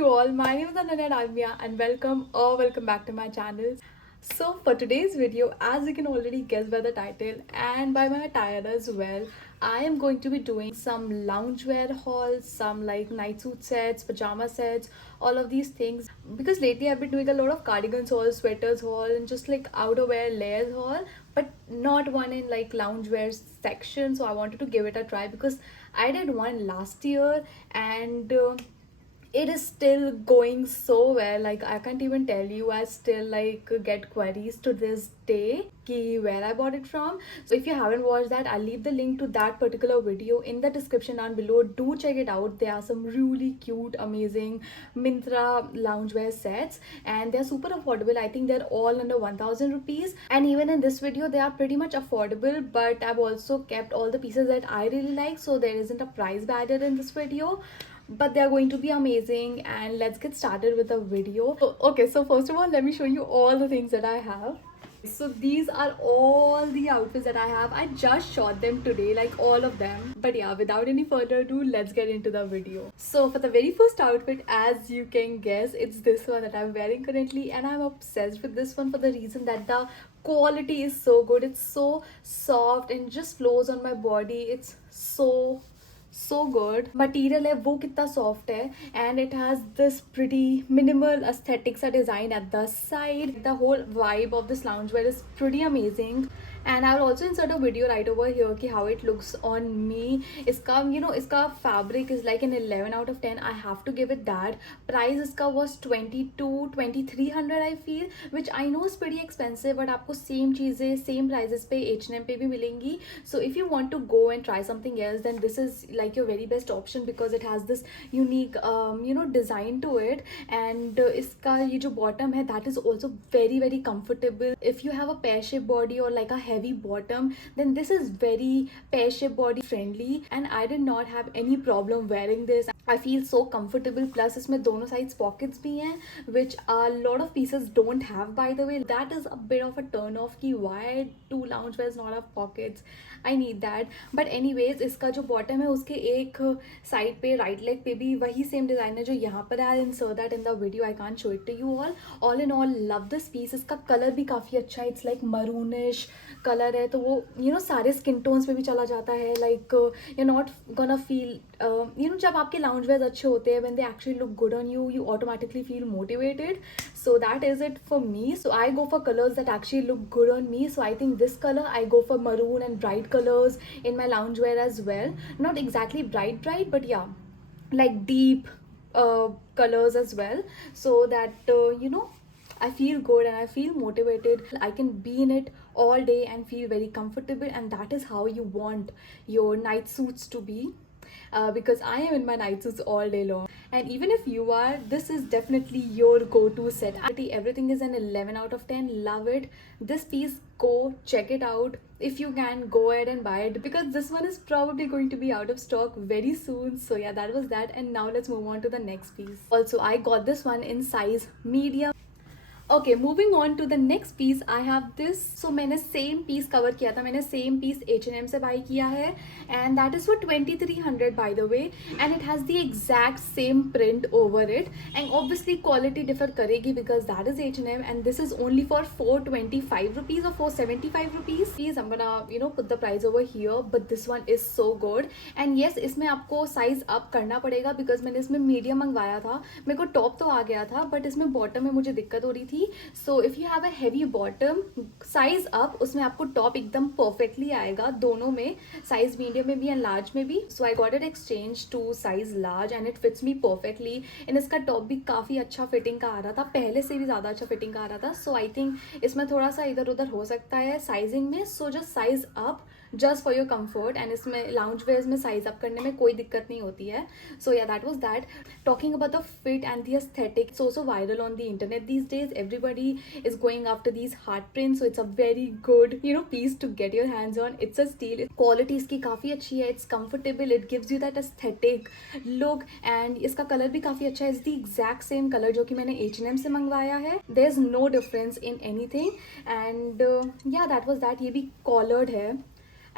you all, my name is Ananya Dalmia and welcome back to my channel. So for today's video, as you can already guess by the title and by my attire as well, I am going to be doing some loungewear hauls, some like night suit sets, pajama sets, all of these things. Because lately I've been doing a lot of cardigans haul, sweaters haul and just like outerwear layers haul, but not one in like loungewear section. So I wanted to give it a try because I did one last year and it is still going so well. Like I can't even tell you, I still like get queries to this day ki where I bought it from. So if you haven't watched that, I'll leave the link to that particular video in the description down below. Do check it out. There are some really cute, amazing Myntra loungewear sets and they're super affordable. I think they're all under 1000 rupees, and even in this video they are pretty much affordable, but I've also kept all the pieces that I really like, so there isn't a price barrier in this video, but they're going to be amazing. And let's get started with the video. Okay, so first of all, let me show you all the things that I have. So these are all the outfits that I have. I just shot them today, like all of them. But yeah, without any further ado, let's get into the video. So for the very first outfit, as you can guess, it's this one that I'm wearing currently, and I'm obsessed with this one for the reason that the quality is so good. It's so soft and just flows on my body. It's so good. Material है वो कितना soft है, and it has this pretty minimal aesthetic सा design at the side. The whole vibe of this loungewear is pretty amazing. And I'll also insert a video right over here कि how it looks on me. इसका इसका fabric is like an 11 out of 10. I have to give it that. Price इसका was 2300 I feel, which I know is pretty expensive, but आपको same चीज़ें same prices पे H&M पे भी मिलेंगी. So if you want to go and try something else, then this is like your very best option because it has this unique design to it. And इसका ये जो bottom है, that is also very comfortable. If you have a pear shaped body or like a heavy bottom, then this is very pear shaped body friendly, and I did not have any problem wearing this. I feel so comfortable. Plus इसमें दोनों sides pockets भी हैं, which a lot of pieces don't have, by the way. That is a bit of a turn off कि why do loungewears not have pockets. I need that. But anyways, इसका जो bottom है उसके एक side पे right leg पे भी वही same design है जो यहाँ पर है. I'll insert that in the video. I can't show it to you all. All in all, love this piece. इसका color भी काफ़ी अच्छा है. It's like maroonish color है, तो वो सारे skin tones पे भी चला जाता है. Like you're not gonna feel जब आपके loungewears अच्छे होते हैं, when they actually look good on you, you automatically feel motivated. So that is it for me. So I go for colors that actually look good on me. So I think this color, I go for maroon and bright colors in my loungewear as well. Not exactly bright, but yeah, like deep colors as well, so that I feel good and I feel motivated. I can be in it all day and feel very comfortable, and that is how you want your night suits to be. Because I am in my night suits all day long, and even if you are, this is definitely your go-to set. Everything is an 11 out of 10. Love it. This piece, go check it out. If you can, go ahead and buy it because this one is probably going to be out of stock very soon. So yeah, that was that, and now let's move on to the next piece. Also, I got this one in size medium. Okay, moving on to the next piece, I have this. So मैंने same piece cover किया था. मैंने same piece H&M से buy किया है, and that is for 2300 by the way, and it has the exact same print over it, and obviously quality differ करेगी because that is H&M, and this is only for 425 rupees or 475 rupees. Please, I'm gonna put the price over here, but this one is so good. And yes, इसमें आपको size up करना पड़ेगा because मैंने इसमें medium मंगवाया था. मेरे को top तो आ गया था, but इसमें bottom में मुझे दिक्कत हो रही थी. So if you have a heavy bottom, size up, उसमें आपको top एकदम perfectly आएगा दोनों में, size medium में भी and large में भी. So I got it exchanged to size large and it fits me perfectly. And इसका top भी काफ़ी अच्छा fitting का आ रहा था, पहले से भी ज़्यादा अच्छा fitting का आ रहा था. So I think इसमें थोड़ा सा इधर उधर हो सकता है sizing में. So just size up just for your comfort, and इसमें loungewears में size up करने में कोई दिक्कत नहीं होती है. So yeah, that was that. Talking about the fit and the aesthetic, it's also viral on the internet these days. Everybody is going after these heart prints, so it's a very good piece to get your hands on. It's a steal. Quality इसकी काफ़ी अच्छी है. It's comfortable. It gives you that aesthetic look, and इसका color भी काफ़ी अच्छा है. It's the exact same color जो कि मैंने H&M से मंगवाया है. There's no difference in anything, and yeah, that was that. ये भी collared है.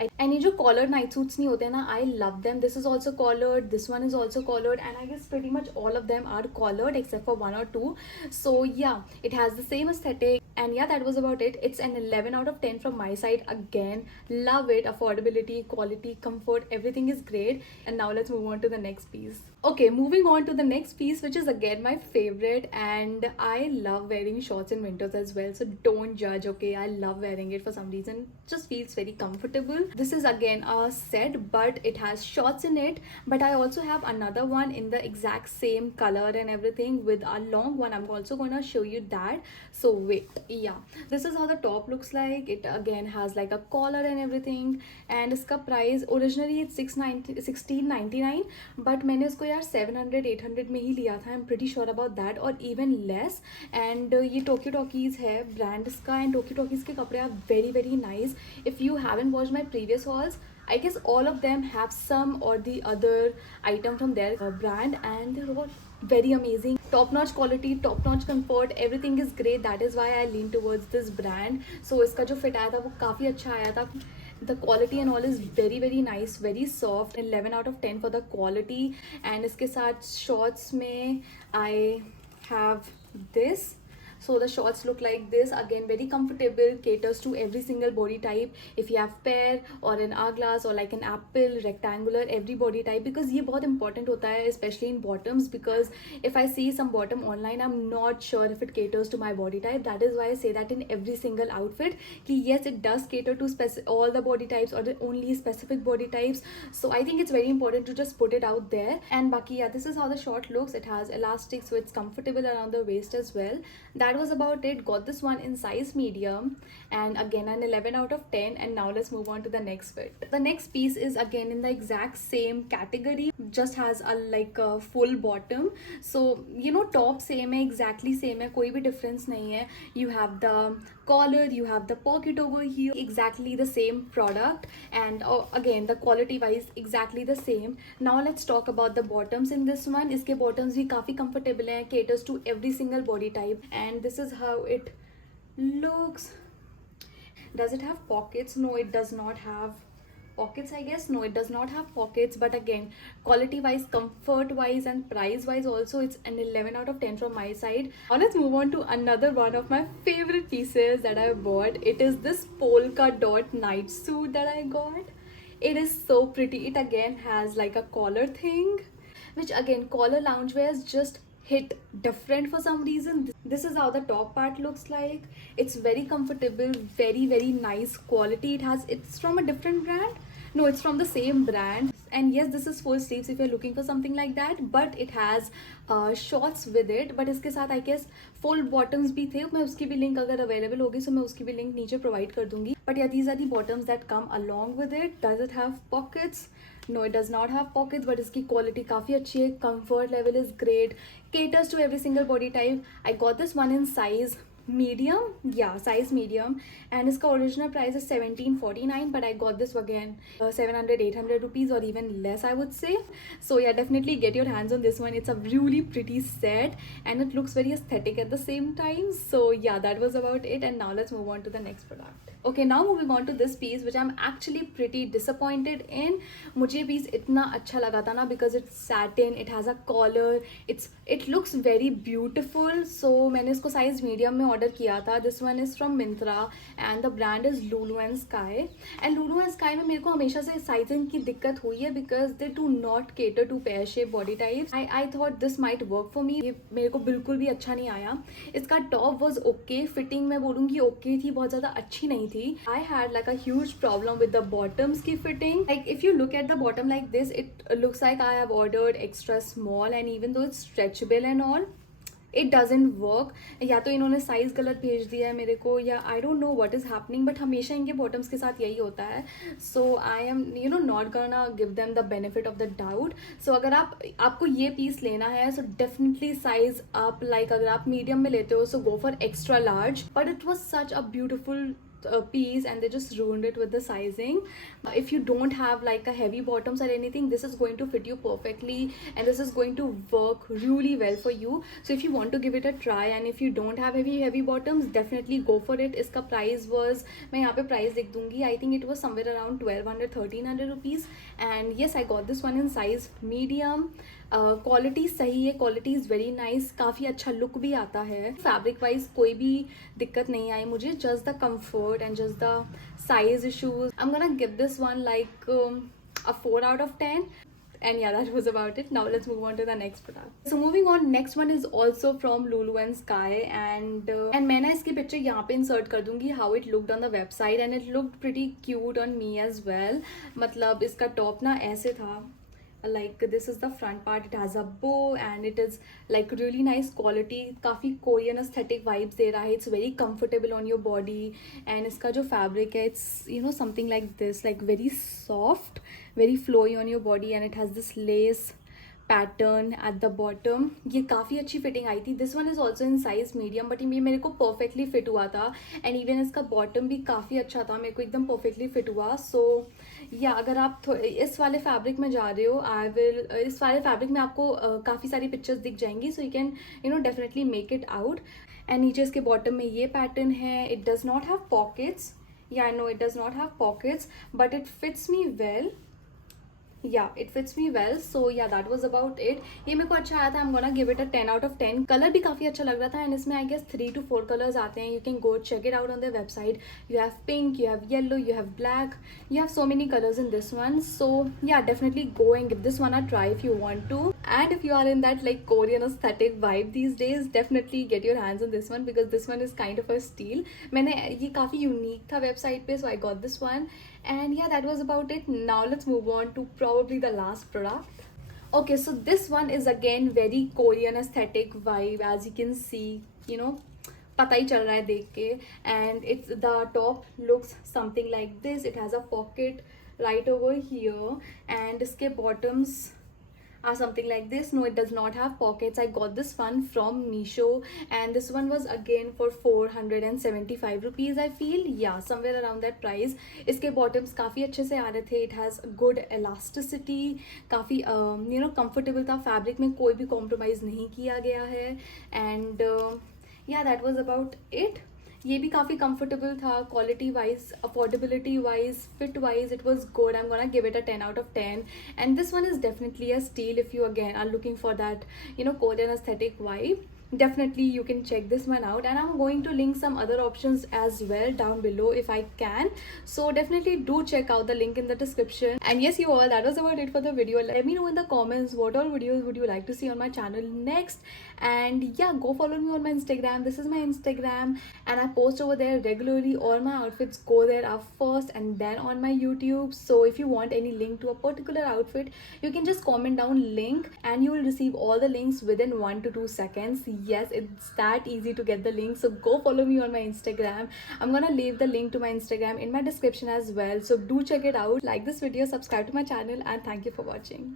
एंड ये जो कॉलर्ड नाइट सूट्स नहीं होते ना, I love them. This is also collared, this one is also collared, and I guess pretty much all of them are collared except for one or two. So yeah, it has the same aesthetic. And yeah, that was about it. It's an 11 out of 10 from my side. Again, love it. Affordability, quality, comfort, everything is great. And now let's move on to the next piece. Okay, moving on to the next piece, which is again my favorite, and I love wearing shorts in winters as well, so don't judge. Okay, I love wearing it for some reason. Just feels very comfortable. This is again a set, but it has shorts in it. But I also have another one in the exact same color and everything with a long one. I'm also gonna show you that. So wait, yeah, this is how the top looks like. It again has like a collar and everything, and इसका price originally it's 1699, but मैंने इसको यार 700-800 में ही लिया था. I'm pretty sure about that, or even less. And ये Tokyo Talkies है brand इसका, and Tokyo Talkies के कपड़े are very very nice. If you haven't watched my previous hauls, I guess all of them have some or the other item from their brand, and they're all very amazing. Top notch quality, top notch comfort, everything is great. That is why I lean towards this brand. So इसका जो fit आया था वो काफ़ी अच्छा आया था. The quality and all is very very nice, very soft. 11 out of 10 for the quality. And इसके साथ shorts में I have this. So the shorts look like this. Again, very comfortable, caters to every single body type. If you have pear or an hourglass or like an apple, rectangular, every body type. Because ये बहुत important होता है, especially in bottoms. Because if I see some bottom online, I'm not sure if it caters to my body type. That is why I say that in every single outfit, कि yes, it does cater to all the body types or the only specific body types. So I think it's very important to just put it out there. And baki, yeah, this is how the short looks. It has elastic, so it's comfortable around the waist as well. That was about it. Got this one in size medium, and again an 11 out of 10. And now let's move on to the next fit. The next piece is again in the exact same category, just has a like a full bottom. So you know, top same है, exactly same है, कोई भी difference नहीं है. You have the collar, you have the pocket over here, exactly the same product. And again the quality wise exactly the same. Now let's talk about the bottoms in this one. इसके bottoms भी काफ़ी comfortable हैं, caters to every single body type. And this is how it looks. Does it have pockets? No, it does not have pockets, I guess. No, it does not have pockets. But again, quality wise, comfort wise, and price wise also, it's an 11 out of 10 from my side. Now let's move on to another one of my favorite pieces that I bought. It is this polka dot night suit that I got. It is so pretty. It again has like a collar thing, which again, collar loungewear is just hit different for some reason. This is how the top part looks like. It's very comfortable, very very nice quality. It's from a different brand. No, it's from the same brand. And yes, this is full sleeves if you're looking for something like that, but it has shorts with it. But इसके साथ I guess full bottoms भी थे. मैं उसकी भी link अगर available होगी so मैं उसकी भी link नीचे provide कर दूंगी. But yeah, these are the bottoms that come along with it. Does it have pockets? No, it does not have pockets, but इसकी quality काफ़ी अच्छी है. Comfort level is great. Caters to every single body type. I got this one in size medium. Yeah, size medium. And इसका original price is 1749, but I got this again 700-800 rupees or even less, I would say. So yeah, definitely get your hands on this one. It's a really pretty set and it looks very aesthetic at the same time. So yeah, that was about it. And now let's move on to the next product. Okay, now moving on to this piece, which I'm actually pretty disappointed in. मुझे piece इतना अच्छा लगा था ना, because it's satin, it has a collar, it looks very beautiful. So मैंने इसको size medium में order किया था. This one is from Myntra and the brand is Lulu and Sky. And Lulu and Sky में मेरे को हमेशा से sizing की दिक्कत हुई है, because they do not cater to pear shape body types. I thought this might work for me. ये मेरे को बिल्कुल भी अच्छा नहीं आया. इसका top was okay, fitting मैं बोलूँगी okay थी, बहुत ज़्यादा अच्छी नहीं थी. I had like a huge problem with the bottoms की fitting. Like if you look at the bottom like this, it looks like I have ordered extra small, and even though it's stretchable and all, it doesn't work. या तो इन्होंने size गलत भेज दिया है मेरे को, या I don't know what is happening, but हमेशा इनके बॉटम्स के साथ यही होता है. So I am not gonna give them the benefit of the doubt. So अगर आपको ये पीस लेना है, so definitely size up. Like अगर आप मीडियम में लेते हो, so go for extra large. But it was such a beautiful piece and they just ruined it with the sizing. If you don't have like a heavy bottoms or anything, this is going to fit you perfectly and this is going to work really well for you. So if you want to give it a try and if you don't have heavy bottoms, definitely go for it. इसका price was, मैं यहाँ पे price लिख दूँगी, I think it was somewhere around 1200-1300 rupees. And yes, I got this one in size medium. Quality सही है, quality is very nice, काफ़ी अच्छा लुक भी आता है. फैब्रिक वाइज कोई भी दिक्कत नहीं आई मुझे, just the comfort and just the size issues. I'm gonna give this one like a 4 out of 10. And yeah, that was about it. Now let's move on to the next product. So moving on, next one is also from Lulu and Sky, and मैं ना इसकी picture यहाँ पे insert कर दूंगी how it looked on the website and it looked pretty cute on me as well. मतलब इसका top ना ऐसे था, like this is the front part, it has a bow and it is like really nice quality, काफ़ी Korean aesthetic vibes दे रहा है. It's very comfortable on your body and इसका जो fabric है, it's you know something like this, like very soft, very flowy on your body and it has this lace pattern at the bottom. ये काफ़ी अच्छी fitting आई थी. This one is also in size medium, but ये मेरे को perfectly fit हुआ था and even इसका बॉटम भी काफ़ी अच्छा था, मेरे को एकदम परफेक्टली फिट हुआ. सो या अगर आप इस वाले फैब्रिक में जा रहे हो, आई विल इस वाले फैब्रिक में आपको काफ़ी सारी पिक्चर्स दिख जाएंगी, so you can you know definitely make it out. And नीचे इसके बॉटम में ये पैटर्न है. It does not have pockets, या I know it does not have pockets, but it fits me well. yeah, it fits me well. So yeah, that was about it. ये मेरे को अच्छा आया था. I'm gonna give it a 10 out of 10. Colour भी काफ़ी अच्छा लग रहा था एंड इसमें I guess 3 to 4 कलर्स आते हैं. You can go check it out on their website. You have pink, you have yellow, you have black, you have so many colors in this one. So yeah, definitely go and give this one a try if you want to. And if you are in that like Korean aesthetic vibe these days, definitely get your hands on this one because this one is kind of a steal. मैंने ये काफ़ी unique था website पे, so I got this one. And yeah, that was about it. Now let's move on to probably the last product. Okay, so this one is again very Korean aesthetic vibe, as you can see, you know, पता ही चल रहा है देख के. And it's the top looks something like this. It has a pocket right over here and इसके bottoms are something like this. No, it does not have pockets. I got this one from Meesho and this one was again for 475 rupees I feel. Yeah, somewhere around that price. इसके bottoms काफ़ी अच्छे से आ रहे थे. It has good elasticity, काफ़ी you know comfortable था. fabric में कोई भी compromise नहीं किया गया है. And yeah, that was about it. ये भी काफ़ी comfortable था. Quality wise, affordability wise, fit wise, it was good. I'm gonna give it a 10 out of 10. And this one is definitely a steal if you again are looking for that you know Korean aesthetic vibe. Definitely you can check this one out and I'm going to link some other options as well down below if I can, so definitely do check out the link in the description. And yes, you all, that was about it for the video. Let me know in the comments what all videos would you like to see on my channel next. And yeah, go follow me on my Instagram. This is my Instagram and I post over there regularly. All my outfits go there up first and then on my YouTube. So if you want any link to a particular outfit, you can just comment down link and you will receive all the links within 1 to 2 seconds. Yes, it's that easy to get the link, so go follow me on my Instagram. I'm gonna leave the link to my Instagram in my description as well, so do check it out. Like this video, subscribe to my channel, and thank you for watching.